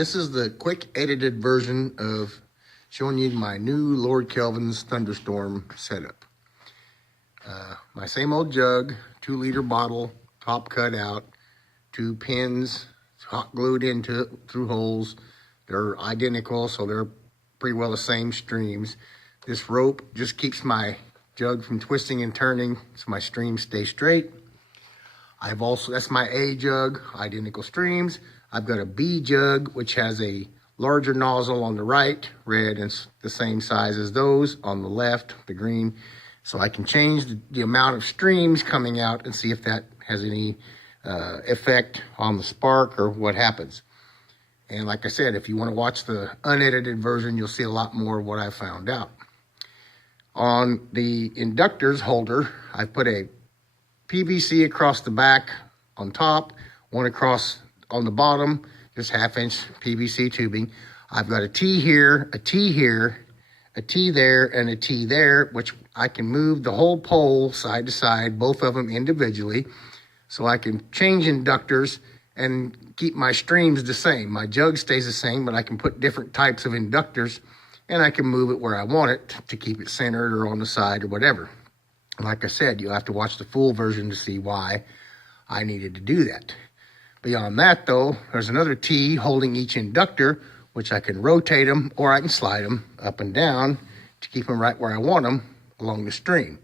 This is the quick edited version of showing you my new Lord Kelvin's Thunderstorm setup. My same old jug, 2-liter bottle, top cut out, 2 pins hot glued into it through holes. They're identical, so they're pretty well the same streams. This rope just keeps my jug from twisting and turning so my streams stay straight. That's my A jug, identical streams. I've got a B jug, which has a larger nozzle on the right, red, and the same size as those. On the left, the green. So I can change the amount of streams coming out and see if that has any effect on the spark or what happens. And like I said, if you want to watch the unedited version, you'll see a lot more of what I found out. On the inductors holder, I put a PVC across the back on top, one across on the bottom, just 1/2-inch PVC tubing. I've got a T here, a T here, a T there, and a T there, which I can move the whole pole side to side, both of them individually, so I can change inductors and keep my streams the same. My jug stays the same, but I can put different types of inductors, and I can move it where I want it to keep it centered or on the side or whatever. Like I said, you'll have to watch the full version to see why I needed to do that. Beyond that, though, there's another T holding each inductor, which I can rotate them or I can slide them up and down to keep them right where I want them along the stream.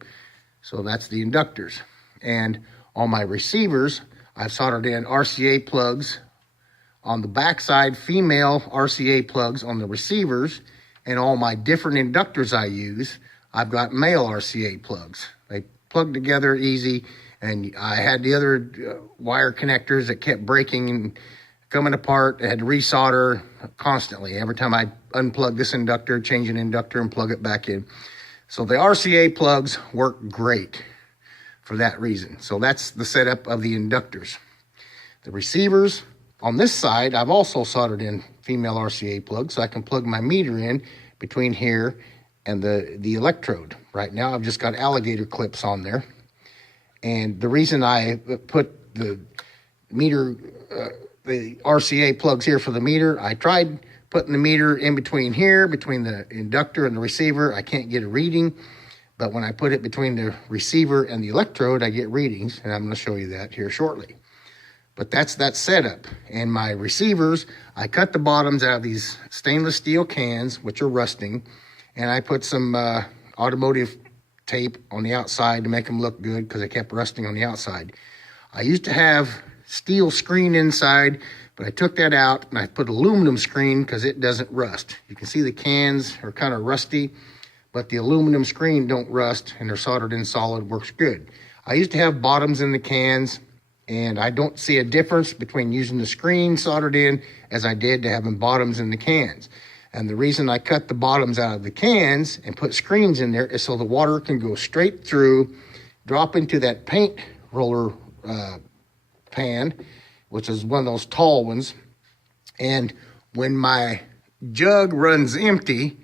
So that's the inductors. And on my receivers, I've soldered in RCA plugs on the backside, female RCA plugs on the receivers, and all my different inductors I use, I've got male RCA plugs. They plug together easy, and I had the other wire connectors that kept breaking and coming apart. I had to resolder constantly. Every time I unplug this inductor, change an inductor, and plug it back in. So the RCA plugs work great for that reason. So that's the setup of the inductors. The receivers on this side, I've also soldered in female RCA plugs, so I can plug my meter in between here and the electrode. Right now, I've just got alligator clips on there. And the reason I put the meter, the RCA plugs here for the meter, I tried putting the meter in between here, between the inductor and the receiver. I can't get a reading. But when I put it between the receiver and the electrode, I get readings, and I'm going to show you that here shortly. But that's that setup. And my receivers, I cut the bottoms out of these stainless steel cans, which are rusting, and I put some automotive tape on the outside to make them look good because they kept rusting on the outside. I used to have steel screen inside, but I took that out and I put aluminum screen because it doesn't rust. You can see the cans are kind of rusty, but the aluminum screen don't rust, and they're soldered in solid, works good. I used to have bottoms in the cans, and I don't see a difference between using the screen soldered in as I did to having bottoms in the cans. And the reason I cut the bottoms out of the cans and put screens in there is so the water can go straight through, drop into that paint roller pan, which is one of those tall ones. And when my jug runs empty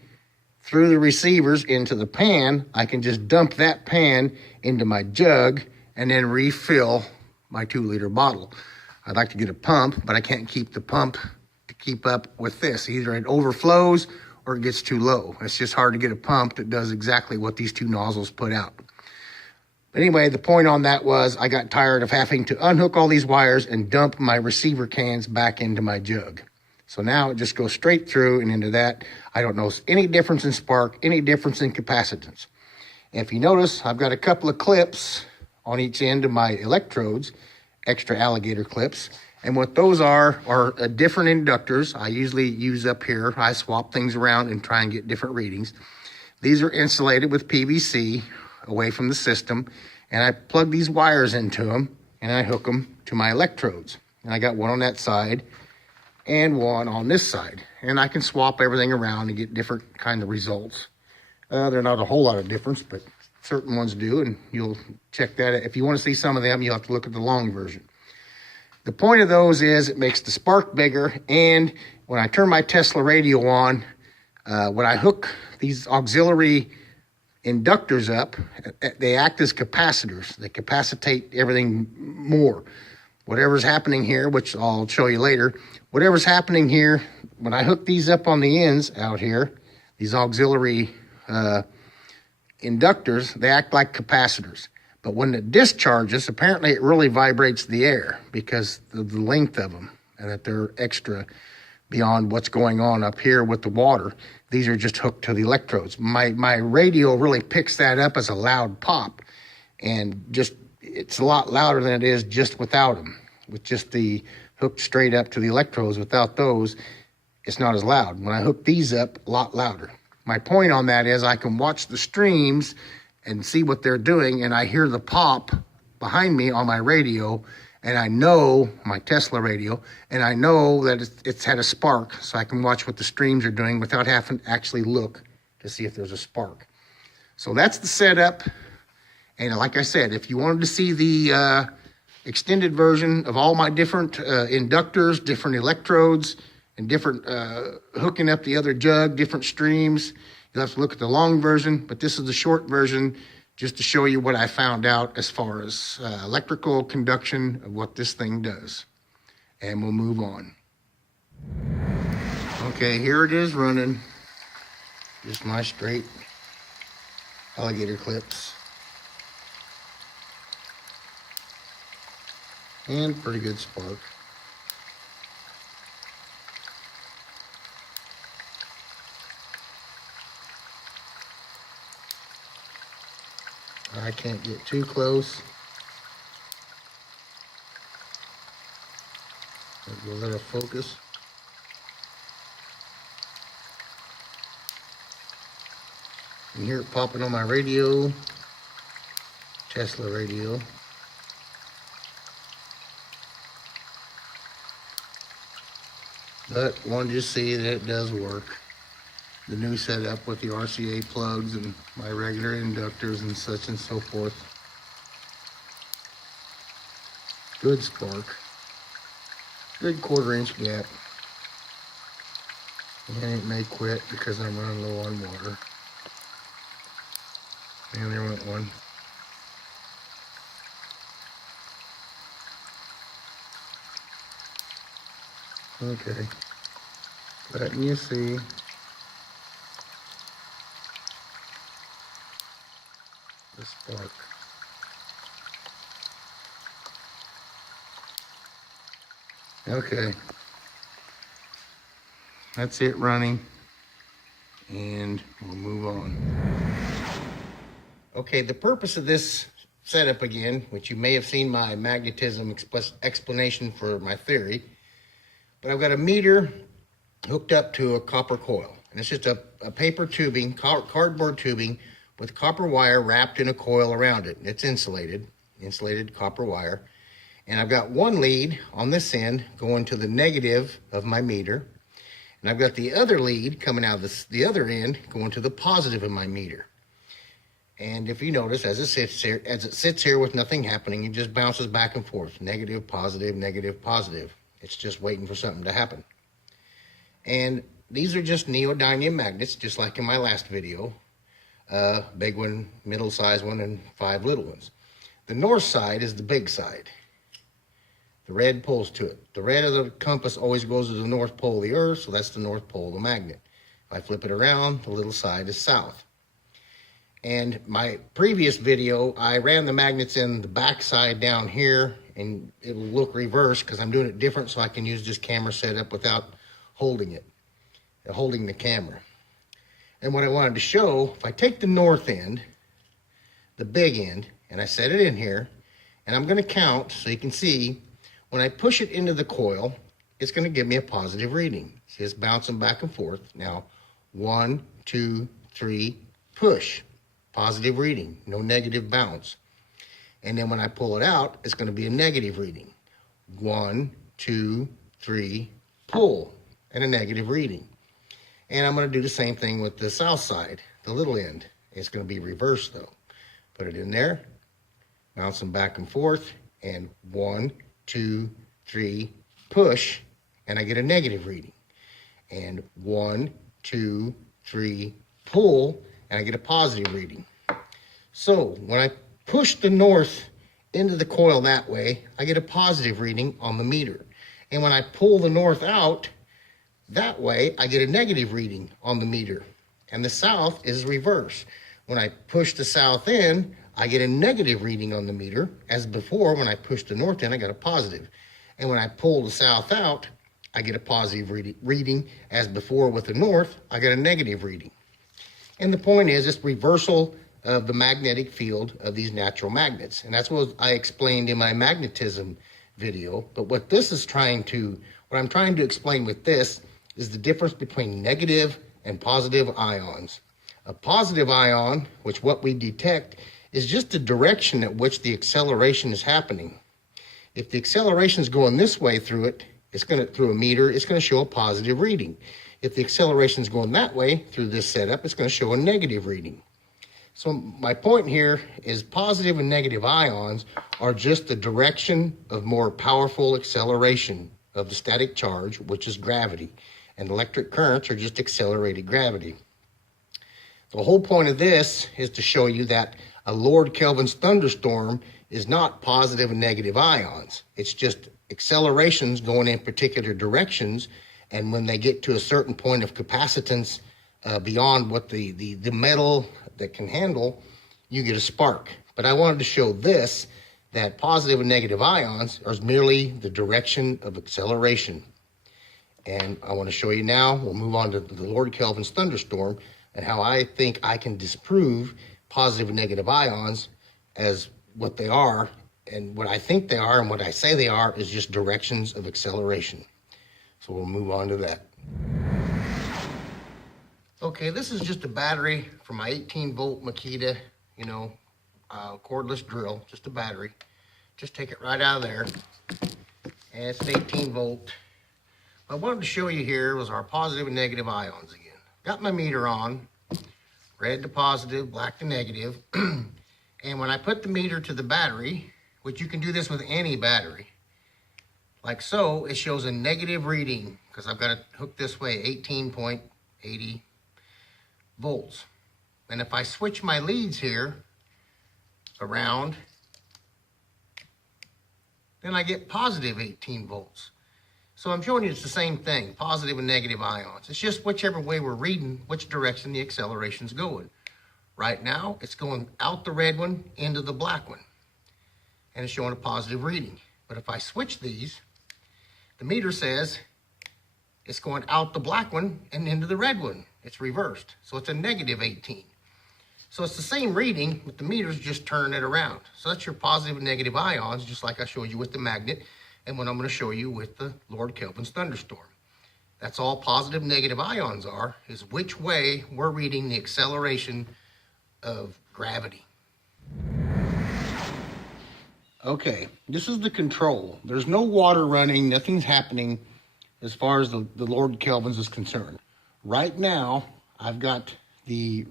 through the receivers into the pan, I can just dump that pan into my jug and then refill my 2-liter bottle. I'd like to get a pump, but I can't keep the pump to keep up with this. Either it overflows or it gets too low. It's just hard to get a pump that does exactly what these 2 nozzles put out. But anyway, the point on that was I got tired of having to unhook all these wires and dump my receiver cans back into my jug. So now it just goes straight through and into that. I don't notice any difference in spark, any difference in capacitance. And if you notice, I've got a couple of clips on each end of my electrodes, extra alligator clips. And what those are different inductors. I usually use up here. I swap things around and try and get different readings. These are insulated with PVC away from the system. And I plug these wires into them and I hook them to my electrodes. And I got one on that side and one on this side. And I can swap everything around and get different kind of results. They're not a whole lot of difference, but certain ones do, and you'll check that out. If you want to see some of them, you'll have to look at the long version. The point of those is it makes the spark bigger, and when I turn my Tesla radio on, when I hook these auxiliary inductors up, they act as capacitors. They capacitate everything more. Whatever's happening here, which I'll show you later, whatever's happening here, when I hook these up on the ends out here, these auxiliary inductors, they act like capacitors. But when it discharges, apparently it really vibrates the air because of the length of them and that they're extra beyond what's going on up here with the water. These are just hooked to the electrodes. My radio really picks that up as a loud pop, and just it's a lot louder than it is just without them. With just the hooked straight up to the electrodes, without those, it's not as loud. When I hook these up, a lot louder. My point on that is I can watch the streams and see what they're doing, and I hear the pop behind me on my radio, and I know, my Tesla radio, and I know that it's had a spark, so I can watch what the streams are doing without having to actually look to see if there's a spark. So that's the setup, and like I said, if you wanted to see the extended version of all my different inductors, different electrodes, and different hooking up the other jug, different streams, you'll have to look at the long version, but this is the short version just to show you what I found out as far as electrical conduction of what this thing does. And we'll move on. Okay, here it is running. Just my straight alligator clips. And pretty good spark. I can't get too close. We'll let it focus. You can hear it popping on my radio, Tesla radio. But wanted to see that it does work. The new setup with the RCA plugs and my regular inductors and such and so forth. Good spark. Good 1/4-inch gap. And it may quit because I'm running low on water. And there went one. Okay. Letting you see. The spark. Okay. That's it running. And we'll move on. Okay, the purpose of this setup again, which you may have seen my magnetism explanation for my theory, but I've got a meter hooked up to a copper coil. And it's just a paper tubing, cardboard tubing, with copper wire wrapped in a coil around it. It's insulated copper wire. And I've got one lead on this end going to the negative of my meter. And I've got the other lead coming out of the other end going to the positive of my meter. And if you notice, as it sits here with nothing happening, it just bounces back and forth. Negative, positive, negative, positive. It's just waiting for something to happen. And these are just neodymium magnets, just like in my last video. Big one, middle-sized one, and 5 little ones. The north side is the big side. The red pulls to it. The red of the compass always goes to the north pole of the earth, so that's the north pole of the magnet. If I flip it around, the little side is south. And my previous video, I ran the magnets in the back side down here, and it'll look reversed because I'm doing it different so I can use this camera setup without holding the camera. And what I wanted to show, if I take the north end, the big end, and I set it in here, and I'm going to count so you can see, when I push it into the coil, it's going to give me a positive reading. See, it's bouncing back and forth. Now, 1, 2, 3, push. Positive reading, no negative bounce. And then when I pull it out, it's going to be a negative reading. 1, 2, 3, pull, and a negative reading. And I'm going to do the same thing with the south side, the little end. It's going to be reversed though. Put it in there, bouncing back and forth, and 1, 2, 3, push, and I get a negative reading. And 1, 2, 3, pull, and I get a positive reading. So when I push the north into the coil that way, I get a positive reading on the meter. And when I pull the north out, That way, I get a negative reading on the meter. And the south is reverse. When I push the south in, I get a negative reading on the meter. As before, when I push the north in, I got a positive. And when I pull the south out, I get a positive reading. As before with the north, I get a negative reading. And the point is, it's reversal of the magnetic field of these natural magnets. And that's what I explained in my magnetism video. But what I'm trying to explain with this is the difference between negative and positive ions. A positive ion, which what we detect, is just the direction at which the acceleration is happening. If the acceleration is going this way through it, through a meter, it's going to show a positive reading. If the acceleration is going that way through this setup, it's going to show a negative reading. So my point here is positive and negative ions are just the direction of more powerful acceleration of the static charge, which is gravity. And electric currents are just accelerated gravity. The whole point of this is to show you that a Lord Kelvin's thunderstorm is not positive and negative ions. It's just accelerations going in particular directions, and when they get to a certain point of capacitance beyond what the metal that can handle, you get a spark. But I wanted to show this, that positive and negative ions are merely the direction of acceleration. And I want to show you now, we'll move on to the Lord Kelvin's thunderstorm and how I think I can disprove positive and negative ions as what they are, and what I think they are and what I say they are is just directions of acceleration. So we'll move on to that. Okay, this is just a battery from my 18-volt Makita, cordless drill, just a battery. Just take it right out of there, and it's an 18-volt. What I wanted to show you here was our positive and negative ions again. Got my meter on, red to positive, black to negative. And when I put the meter to the battery, which you can do this with any battery, like so, it shows a negative reading because I've got it hooked this way, 18.80 volts. And if I switch my leads here around, then I get positive 18 volts. So I'm showing you it's the same thing, positive and negative ions. It's just whichever way we're reading, which direction the acceleration's going. Right now, it's going out the red one into the black one, and it's showing a positive reading. But if I switch these, the meter says it's going out the black one and into the red one. It's reversed, so it's a negative 18. So it's the same reading, but the meter's just turning it around. So that's your positive and negative ions, just like I showed you with the magnet, and what I'm going to show you with the Lord Kelvin's thunderstorm. That's all positive and negative ions are, is which way we're reading the acceleration of gravity. Okay, this is the control. There's no water running, nothing's happening as far as the Lord Kelvin's is concerned. Right now, I've got the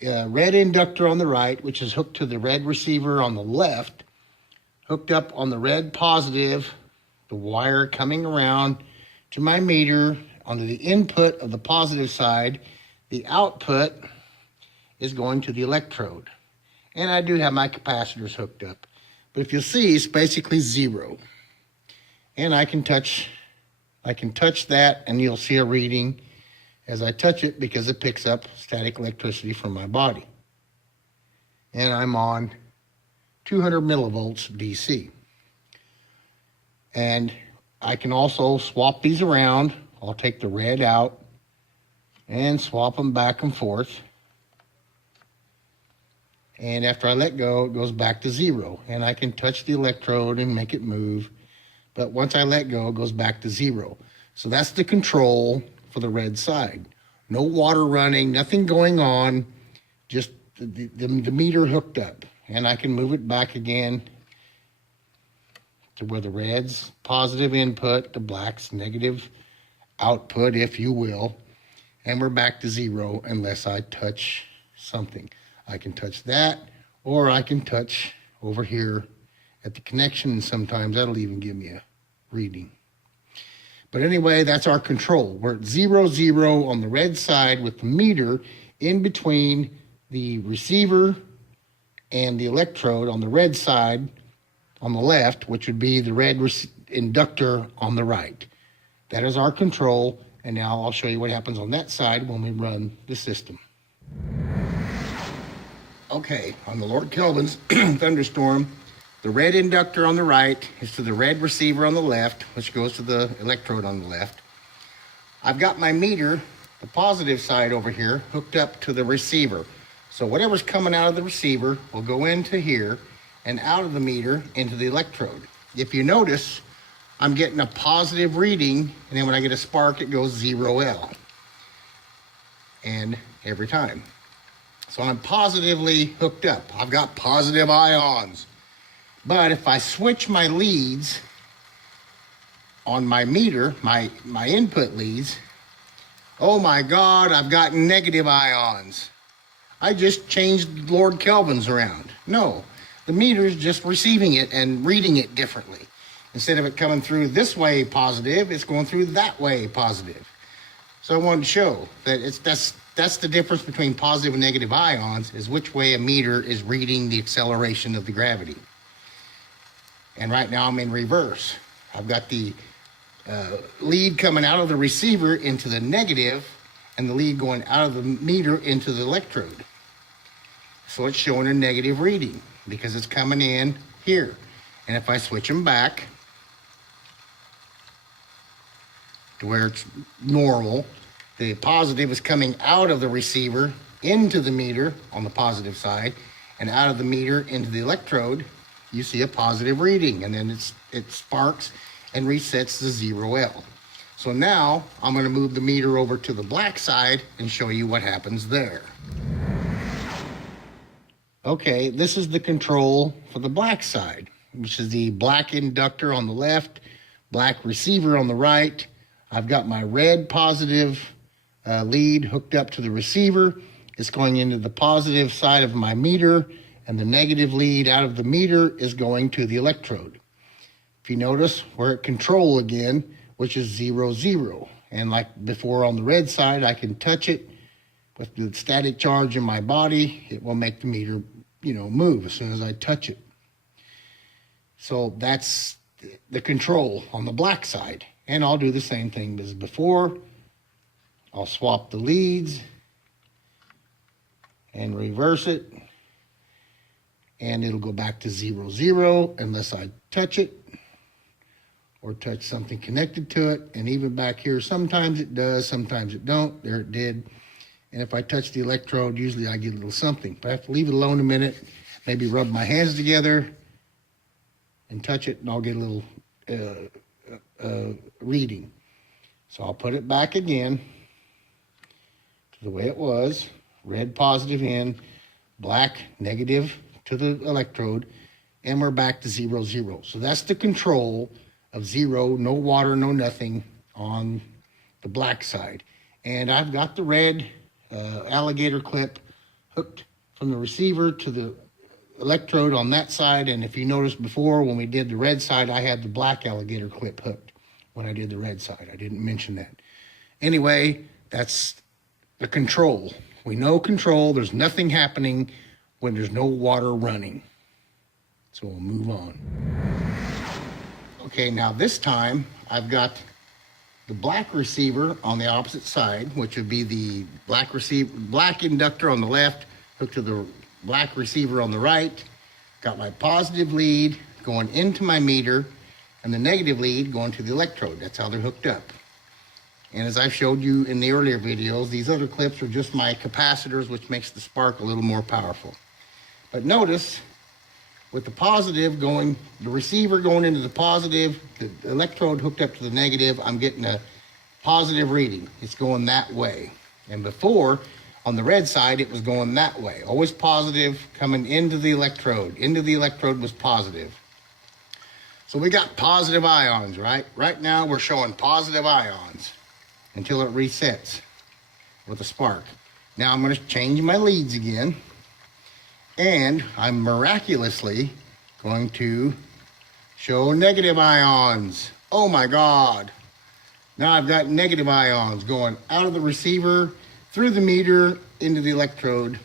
red inductor on the right, which is hooked to the red receiver on the left, hooked up on the red positive, the wire coming around to my meter onto the input of the positive side. The output is going to the electrode. And I do have my capacitors hooked up. But if you'll see, it's basically zero. And I can touch that and you'll see a reading as I touch it because it picks up static electricity from my body. And I'm on 200 millivolts DC. And I can also swap these around. I'll take the red out and swap them back and forth. And after I let go, it goes back to zero. And I can touch the electrode and make it move. But once I let go, it goes back to zero. So that's the control for the red side. No water running, nothing going on, just the meter hooked up. And I can move it back again to where the red's positive input, the black's negative output, if you will. And we're back to zero unless I touch something. I can touch that, or I can touch over here at the connection, and sometimes that'll even give me a reading. But anyway, that's our control. We're at 0, 0 on the red side with the meter in between the receiver and the electrode on the red side on the left, which would be the red inductor on the right. That is our control, And now I'll show you what happens on that side when we run the system. Okay, on the Lord Kelvin's Thunderstorm, the red inductor on the right is to the red receiver on the left, which goes to the electrode on the left. I've got my meter, the positive side over here, hooked up to the receiver. So whatever's coming out of the receiver will go into here and out of the meter into the electrode. If you notice, I'm getting a positive reading, and then when I get a spark, it goes 0L. And every time. So I'm positively hooked up. I've got positive ions. But if I switch my leads on my meter, my input leads, oh my God, I've got negative ions. I just changed Lord Kelvin's around. No, the meter's just receiving it and reading it differently. Instead of it coming through this way positive, it's going through that way positive. So I wanted to show that that's the difference between positive and negative ions, is which way a meter is reading the acceleration of the gravity. And right now I'm in reverse. I've got the lead coming out of the receiver into the negative, and the lead going out of the meter into the electrode. So it's showing a negative reading because it's coming in here. And if I switch them back to where it's normal, the positive is coming out of the receiver into the meter on the positive side, and out of the meter into the electrode, you see a positive reading, and then it sparks and resets to 0L. So now I'm going to move the meter over to the black side and show you what happens there. Okay, this is the control for the black side, which is the black inductor on the left, black receiver on the right. I've got my red positive lead hooked up to the receiver. It's going into the positive side of my meter, and the negative lead out of the meter is going to the electrode. If you notice, we're at control again, which is 0, 0. And like before on the red side, I can touch it with the static charge in my body. It will make the meter, move as soon as I touch it. So that's the control on the black side. And I'll do the same thing as before. I'll swap the leads and reverse it. And it'll go back to 0, 0 unless I touch it or touch something connected to it. And even back here, sometimes it does, sometimes it don't. There it did. And if I touch the electrode, usually I get a little something. But I have to leave it alone a minute, maybe rub my hands together and touch it, and I'll get a little reading. So I'll put it back again to the way it was. Red positive in, black negative to the electrode, and we're back to 0, 0. So that's the control of 0, no water, no nothing on the black side. And I've got the red alligator clip hooked from the receiver to the electrode on that side. And if you noticed before, when we did the red side, I had the black alligator clip hooked when I did the red side. I didn't mention that. Anyway, that's the control. We know control. There's nothing happening when there's no water running. So we'll move on. Okay, now this time I've got the black receiver on the opposite side, which would be the black inductor on the left, hooked to the black receiver on the right. Got my positive lead going into my meter, and the negative lead going to the electrode. That's how they're hooked up. And as I've showed you in the earlier videos, these other clips are just my capacitors, which makes the spark a little more powerful. But notice, with the positive going, the receiver going into the positive, the electrode hooked up to the negative, I'm getting a positive reading. It's going that way. And before, on the red side, it was going that way. Always positive coming into the electrode. Into the electrode was positive. So we got positive ions, right? Right now we're showing positive ions until it resets with a spark. Now I'm going to change my leads again. And I'm miraculously going to show negative ions. Oh my God. Now I've got negative ions going out of the receiver, through the meter, into the electrode.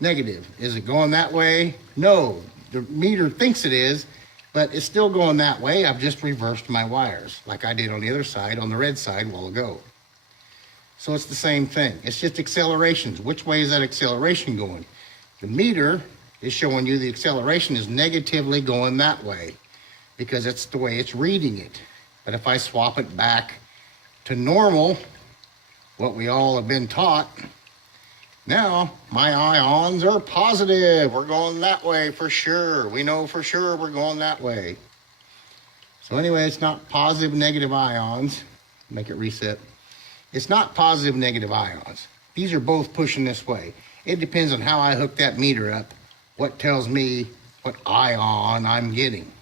Negative. Is it going that way? No. The meter thinks it is, but it's still going that way. I've just reversed my wires like I did on the other side, on the red side a while ago. So it's the same thing. It's just accelerations. Which way is that acceleration going? The meter is showing you the acceleration is negatively going that way because that's the way it's reading it. But if I swap it back to normal, what we all have been taught, now my ions are positive. We're going that way for sure. We know for sure we're going that way. So anyway, it's not positive, negative ions. Make it reset. It's not positive, negative ions. These are both pushing this way. It depends on how I hook that meter up, what tells me what ion I'm getting.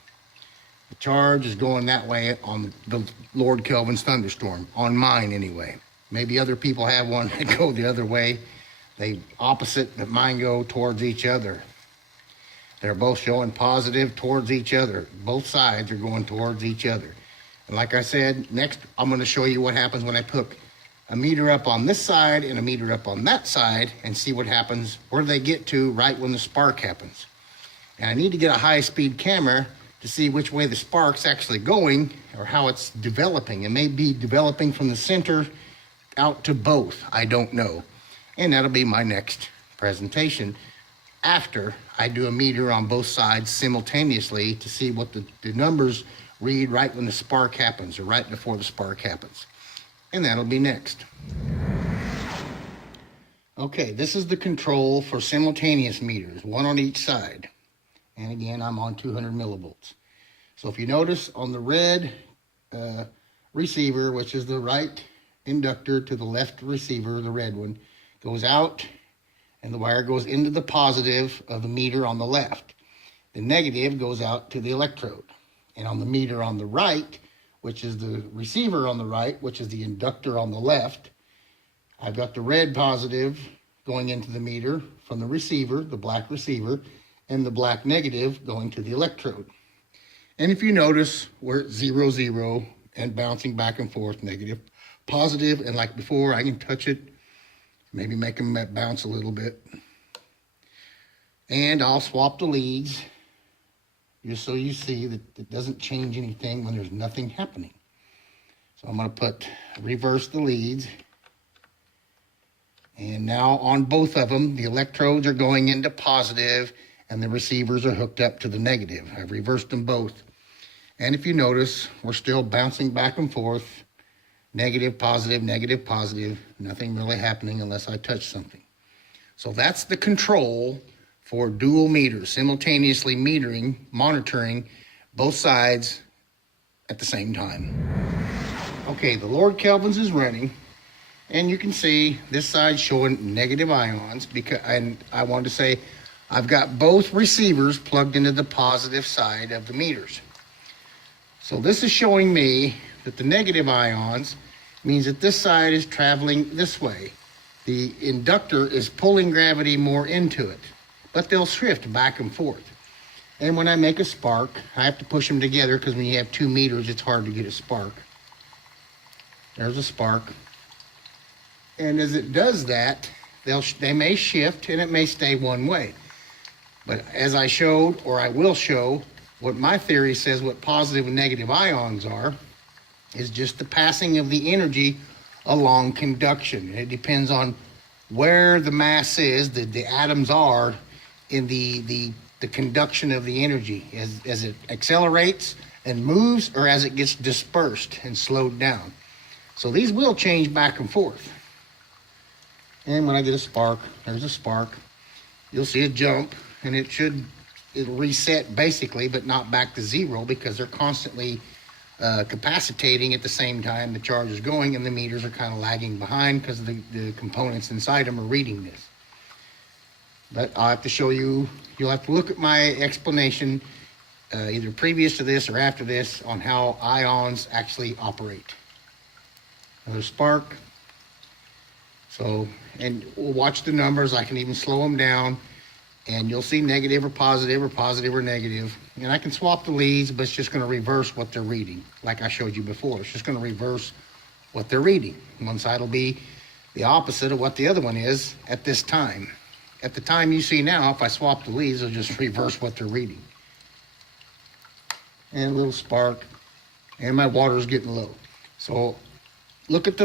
The charge is going that way on the Lord Kelvin's Thunderstorm, on mine anyway. Maybe other people have one that go the other way. They opposite, but mine go towards each other. They're both showing positive towards each other. Both sides are going towards each other. And like I said, next I'm going to show you what happens when I hook a meter up on this side and a meter up on that side and see what happens, where they get to right when the spark happens. And I need to get a high-speed camera to see which way the spark's actually going or how it's developing. It may be developing from the center out to both. I don't know. And that'll be my next presentation after I do a meter on both sides simultaneously to see what the numbers read right when the spark happens or right before the spark happens. And that'll be next. Okay, this is the control for simultaneous meters, one on each side. And again, I'm on 200 millivolts. So if you notice on the red receiver, which is the right inductor to the left receiver, the red one, goes out and the wire goes into the positive of the meter on the left. The negative goes out to the electrode. And on the meter on the right, which is the receiver on the right, which is the inductor on the left, I've got the red positive going into the meter from the receiver, the black receiver, and the black negative going to the electrode. And if you notice, we're at 0, 0 and bouncing back and forth, negative, positive, and like before, I can touch it, maybe make them bounce a little bit. And I'll swap the leads just so you see that it doesn't change anything when there's nothing happening. So I'm going to reverse the leads. And now on both of them, the electrodes are going into positive and the receivers are hooked up to the negative. I've reversed them both. And if you notice, we're still bouncing back and forth. Negative, positive, nothing really happening unless I touch something. So that's the control for dual meters, simultaneously monitoring both sides at the same time. Okay, the Lord Kelvin's is running, and you can see this side showing negative ions, and I wanted to say I've got both receivers plugged into the positive side of the meters. So this is showing me that the negative ions means that this side is traveling this way. The inductor is pulling gravity more into it, but they'll shift back and forth. And when I make a spark, I have to push them together because when you have 2 meters, it's hard to get a spark. There's a spark. And as it does that, they may shift and it may stay one way. But as I showed, or I will show, what my theory says what positive and negative ions are is just the passing of the energy along conduction. And it depends on where the mass is, the atoms are in the conduction of the energy, as it accelerates and moves or as it gets dispersed and slowed down. So these will change back and forth. And when I get a spark, there's a spark, you'll see a jump, and it'll reset basically, but not back to 0 because they're constantly capacitating at the same time the charge is going, and the meters are kind of lagging behind because the components inside them are reading this. But I'll have to show you, you'll have to look at my explanation either previous to this or after this on how ions actually operate. Another spark. So, and we'll watch the numbers. I can even slow them down, and you'll see negative or positive or negative. And I can swap the leads, but it's just going to reverse what they're reading, like I showed you before. It's just going to reverse what they're reading. One side will be the opposite of what the other one is at this time. At the time you see now, if I swap the leads, it'll just reverse what they're reading. And a little spark, and my water's getting low. So look at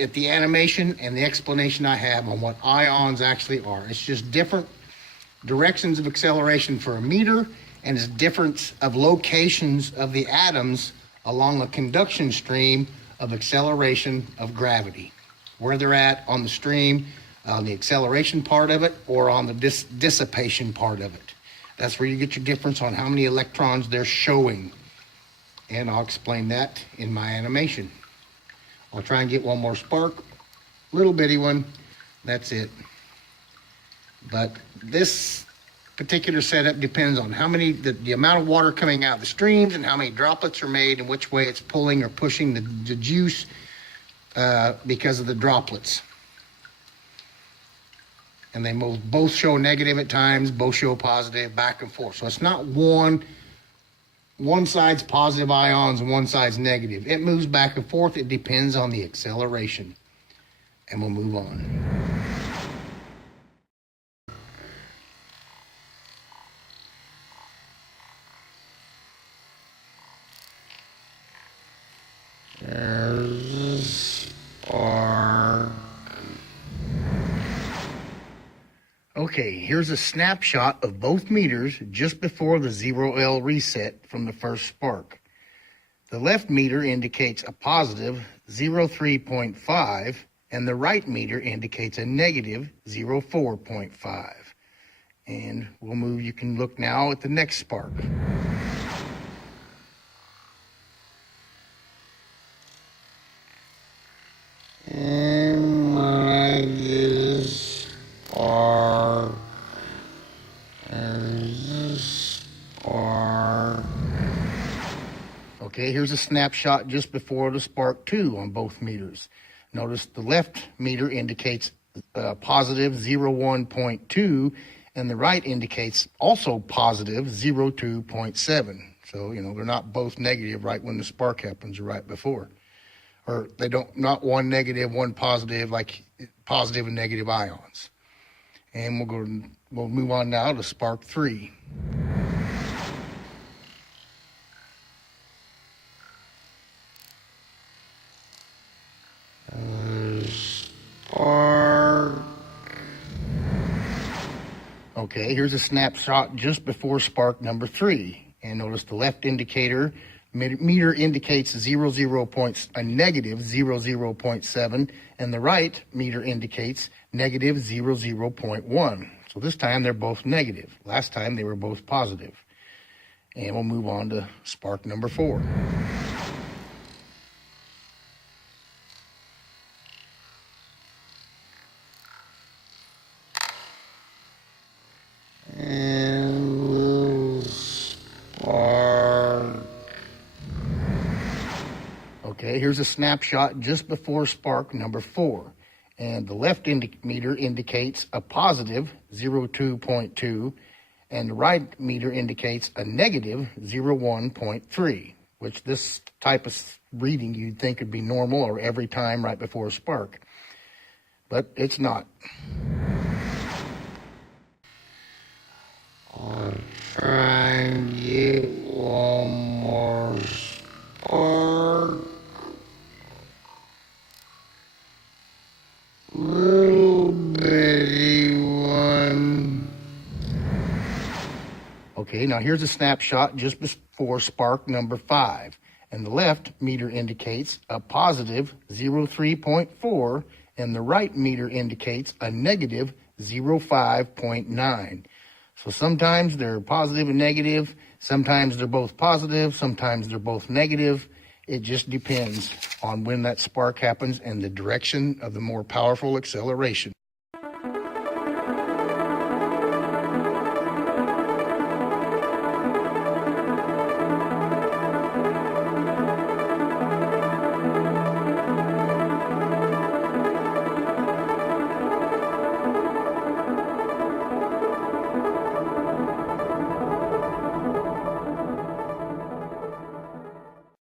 at the animation and the explanation I have on what ions actually are. It's just different directions of acceleration for a meter, and it's difference of locations of the atoms along a conduction stream of acceleration of gravity, where they're at on the stream, on the acceleration part of it, or on the dissipation part of it. That's where you get your difference on how many electrons they're showing. And I'll explain that in my animation. I'll try and get one more spark, little bitty one, that's it. But this particular setup depends on how many, the amount of water coming out of the streams and how many droplets are made and which way it's pulling or pushing the juice because of the droplets. And they both show negative at times, both show positive, back and forth. So it's not one side's positive ions and one side's negative. It moves back and forth. It depends on the acceleration. And we'll move on. Okay, here's a snapshot of both meters just before the 0L reset from the first spark. The left meter indicates a positive 0.3.5 and the right meter indicates a negative 0.4.5. And we'll move, you can look now at the next spark. Okay, here's a snapshot just before the spark 2 on both meters. Notice the left meter indicates positive 0.1.2 and the right indicates also positive 0.2.7. So, you know, they're not both negative right when the spark happens or right before. Or they don't, not one negative, one positive, like positive and negative ions. And we'll move on now to spark 3. Okay, here's a snapshot just before spark number 3. And notice the left indicator meter indicates a negative 0.7, and the right meter indicates negative 0.1. So this time they're both negative. Last time they were both positive. And we'll move on to spark number 4. Okay, here's a snapshot just before spark number 4. And the left meter indicates a positive 0.2.2, and the right meter indicates a negative 0.1.3, which this type of reading you'd think would be normal or every time right before a spark. But it's not. I'll try and get one more spark. Little bitty one. Okay, now here's a snapshot just before spark number 5. And the left meter indicates a positive 0.3.4, and the right meter indicates a negative 0.5.9. So sometimes they're positive and negative, sometimes they're both positive, sometimes they're both negative. It just depends on when that spark happens and the direction of the more powerful acceleration.